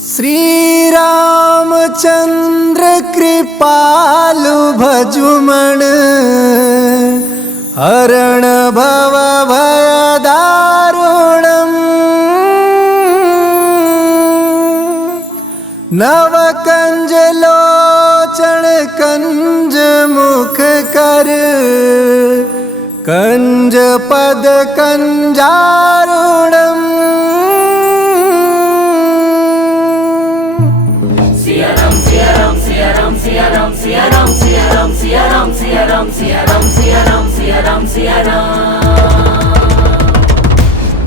श्री रामचंद्र कृपालु भजुमण हरण भव भय दारुणम् नव कंज लोचन कंज मुख कर कंज पद कंजारुणम्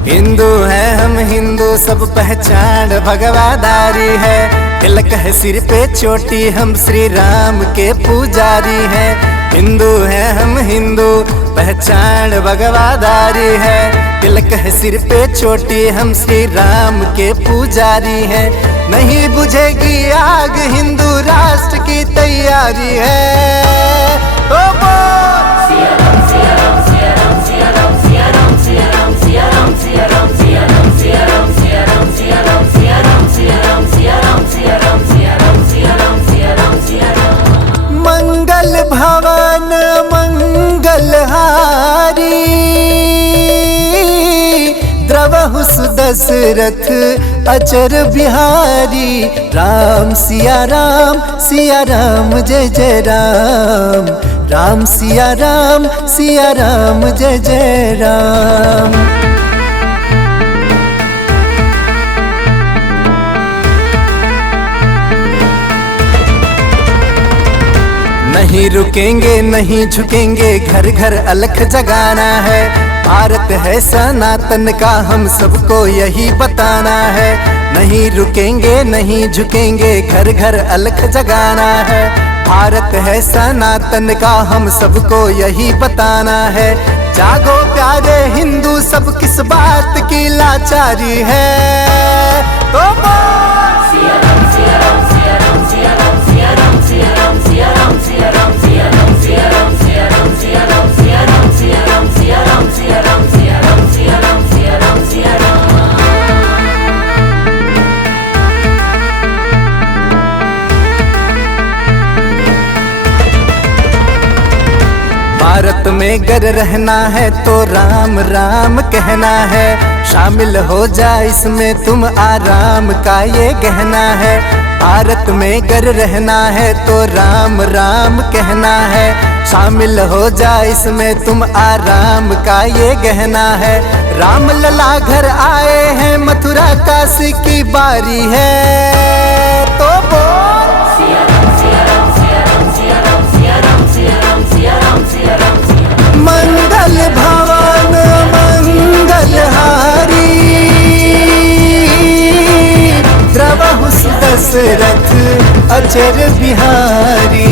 हिंदू है हम हिंदू सब पहचान भगवादारी है। तिलक है सिर पे चोटी हम श्री राम के पुजारी हैं। हिंदू है हम हिंदू पहचान भगवादारी है। तिलक है सिर पे चोटी हम श्री राम के पुजारी हैं। नहीं बुझेगी आग हिंदू राष्ट्र की तैयारी है। ओ मंगल भवन मंगलहारी द्रवहु सुदशरथ अचर बिहारी। राम सिया राम जय जय राम। राम सिया राम जय जय राम। नहीं रुकेंगे नहीं झुकेंगे घर घर अलख जगाना है। भारत है सनातन का हम सबको यही बताना है। नहीं रुकेंगे नहीं झुकेंगे घर घर अलख जगाना है। भारत है सनातन का हम सबको यही बताना है। जागो प्यारे हिंदू सब किस बात की लाचारी है। तो भारत में गर रहना है तो राम राम कहना है। शामिल हो जा इसमें तुम आराम का ये कहना है। भारत में गर रहना है तो राम राम कहना है। शामिल हो जा इसमें तुम आराम का ये कहना है। राम लला घर आए हैं मथुरा काशी की बारी है। तो मंगल भवन मंगलहारी द्रवहु सुदशरथ अचर बिहारी।